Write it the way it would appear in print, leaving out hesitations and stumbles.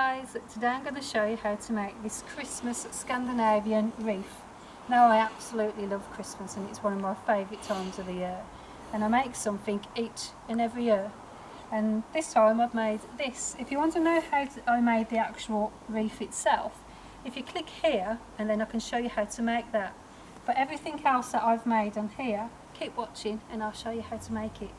guys, today I'm going to show you how to make this Christmas Scandinavian wreath. Now I absolutely love Christmas and it's one of my favourite times of the year, and I make something each and every year, and this time I've made this. If you want to know how I made the actual wreath itself, if you click here and then I can show you how to make that. For everything else that I've made on here, keep watching and I'll show you how to make it.